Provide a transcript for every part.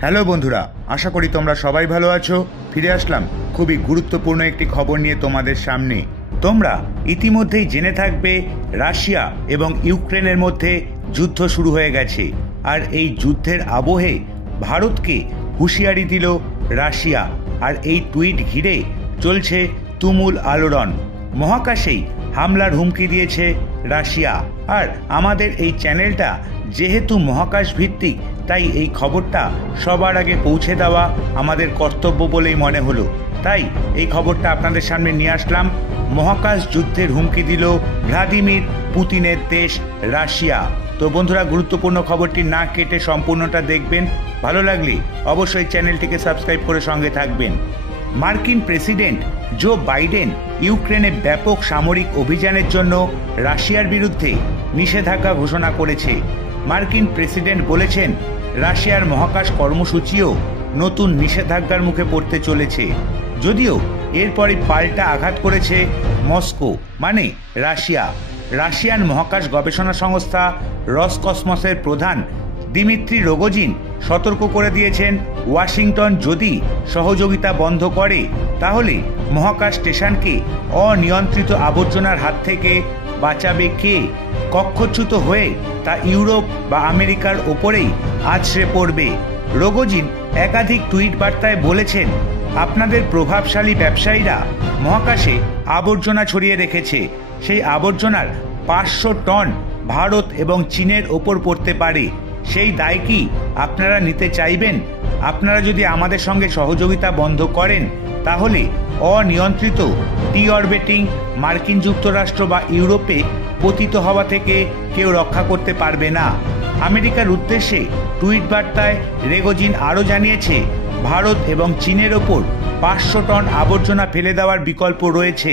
Hello বন্ধুরা, আশা করি তোমরা সবাই ভালো আছো। ফিরে আসলাম খুবই গুরুত্বপূর্ণ একটি খবর নিয়ে তোমাদের সামনে। তোমরা ইতিমধ্যেই জেনে থাকবে, রাশিয়া এবং ইউক্রেনের মধ্যে যুদ্ধ শুরু হয়ে গেছে। আর এই যুদ্ধের আবহে ভারতকে হুঁশিয়ারি দিল রাশিয়া। আর এই টুইট ঘিরে চলছে তুমুল আলোড়ন। মহাকাশেই হামলার হুমকি দিয়েছে রাশিয়া। আর আমাদের এই চ্যানেলটা যেহেতু মহাকাশ ভিত্তিক তাই এই খবরটা সবার আগে পৌঁছে দেওয়া আমাদের কর্তব্য বলেই মনে হলো। তাই এই খবরটা আপনাদের সামনে নিয়ে আসলাম। মহাকাশ যুদ্ধের হুমকি দিল ভ্লাদিমির পুতিনের দেশ রাশিয়া। তো বন্ধুরা, গুরুত্বপূর্ণ খবরটি না কেটে সম্পূর্ণটা দেখবেন। ভালো লাগলে অবশ্যই চ্যানেলটিকে সাবস্ক্রাইব করে সঙ্গে থাকবেন। মার্কিন প্রেসিডেন্ট জো বাইডেন ইউক্রেনে ব্যাপক সামরিক অভিযানের জন্য রাশিয়ার বিরুদ্ধে নিষেধাজ্ঞা ঘোষণা করেছে। মার্কিন প্রেসিডেন্ট বলেছেন, রাশিয়ার মহাকাশ কর্মসূচিও নতুন নিষেধাজ্ঞার মুখে পড়তে চলেছে। যদিও এরপরই পাল্টা আঘাত করেছে মস্কো মানে রাশিয়া। রাশিয়ান মহাকাশ গবেষণা সংস্থা রসকসমসের প্রধান দিমিত্রি রোগোজিন সতর্ক করে দিয়েছেন ওয়াশিংটন যদি সহযোগিতা বন্ধ করে, তাহলে মহাকাশ স্টেশনকে অনিয়ন্ত্রিত আবর্জনার হাত থেকে বাঁচাবে কে? কক্ষচ্যুত হয়ে তা ইউরোপ বা আমেরিকার ওপরেই আছড়ে পড়বে। রোগোজিন একাধিক টুইট বার্তায় বলেছেন, আপনাদের প্রভাবশালী ব্যবসায়ীরা মহাকাশে আবর্জনা ছড়িয়ে রেখেছে। সেই আবর্জনার পাঁচশো টন ভারত এবং চীনের ওপর পড়তে পারে। সেই দায় কি আপনারা নিতে চাইবেন? আপনারা যদি আমাদের সঙ্গে সহযোগিতা বন্ধ করেন, তাহলে অনিয়ন্ত্রিত টি অরবিটিং মার্কিন যুক্তরাষ্ট্র বা ইউরোপে পতিত হওয়া থেকে কেউ রক্ষা করতে পারবে না। আমেরিকার উদ্দেশ্যে টুইট বার্তায় রেগোজিন আরও জানিয়েছে, ভারত এবং চীনের ওপর পাঁচশো টন আবর্জনা ফেলে দেওয়ার বিকল্প রয়েছে।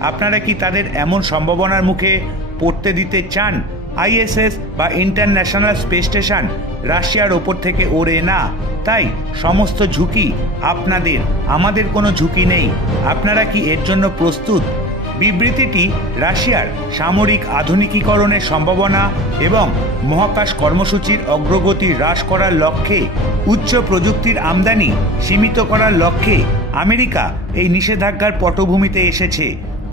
আপনারা কি তাদের এমন সম্ভাবনার মুখে পড়তে দিতে চান? আইএসএস বা ইন্টারন্যাশনাল স্পেস স্টেশন রাশিয়ার ওপর থেকে ওড়ে না। তাই সমস্ত ঝুঁকি আপনাদের, আমাদের কোনো ঝুঁকি নেই। আপনারা কি এর জন্য প্রস্তুত? বিবৃতিটি রাশিয়ার সামরিক আধুনিকীকরণের সম্ভাবনা এবং মহাকাশ কর্মসূচির অগ্রগতি হ্রাস করার লক্ষ্যে, উচ্চ প্রযুক্তির আমদানি সীমিত করার লক্ষ্যে আমেরিকা এই নিষেধাজ্ঞার পটভূমিতে এসেছে।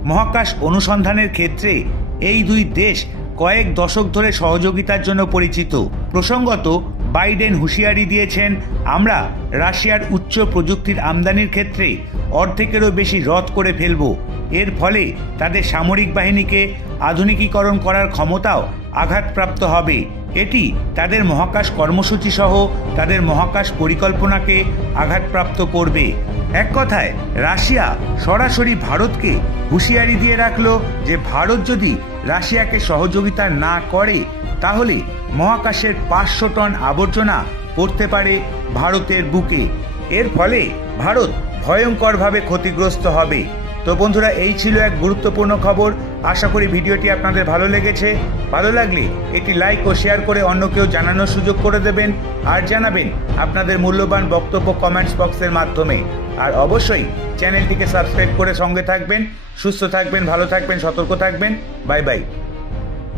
মহাকাশ অনুসন্ধানের ক্ষেত্রে এই দুই দেশ কয়েক দশক ধরে সহযোগিতার জন্য পরিচিত। প্রসঙ্গত, বাইডেন হুঁশিয়ারি দিয়েছেন, আমরা রাশিয়ার উচ্চ প্রযুক্তির আমদানির ক্ষেত্রে অর্ধেকেরও বেশি রদ করে ফেলব। এর ফলে তাদের সামরিক বাহিনীকে আধুনিকীকরণ করার ক্ষমতাও আঘাতপ্রাপ্ত হবে। এটি তাদের মহাকাশ কর্মসূচি সহ তাদের মহাকাশ পরিকল্পনাকে আঘাতপ্রাপ্ত করবে। এক কথায়, রাশিয়া সরাসরি ভারতকে হুঁশিয়ারি দিয়ে রাখল যে ভারত যদি রাশিয়াকে সহযোগিতা না করে, তাহলে মহাকাশের পাঁচশো টন আবর্জনা পড়তে পারে ভারতের বুকে। এর ফলে ভারত ভয়ঙ্করভাবে ক্ষতিগ্রস্ত হবে। তো বন্ধুরা, এই ছিল এক গুরুত্বপূর্ণ খবর। আশা করি ভিডিওটি আপনাদের ভালো লেগেছে। ভালো লাগলে এটি লাইক ও শেয়ার করে অন্য কেউ জানানোর সুযোগ করে দেবেন আর জানাবেন আপনাদের মূল্যবান বক্তব্য কমেন্টস বক্সের মাধ্যমে। আর অবশ্যই চ্যানেলটিকে সাবস্ক্রাইব করে সঙ্গে থাকবেন। সুস্থ থাকবেন, ভালো থাকবেন, সতর্ক থাকবেন। Bye bye.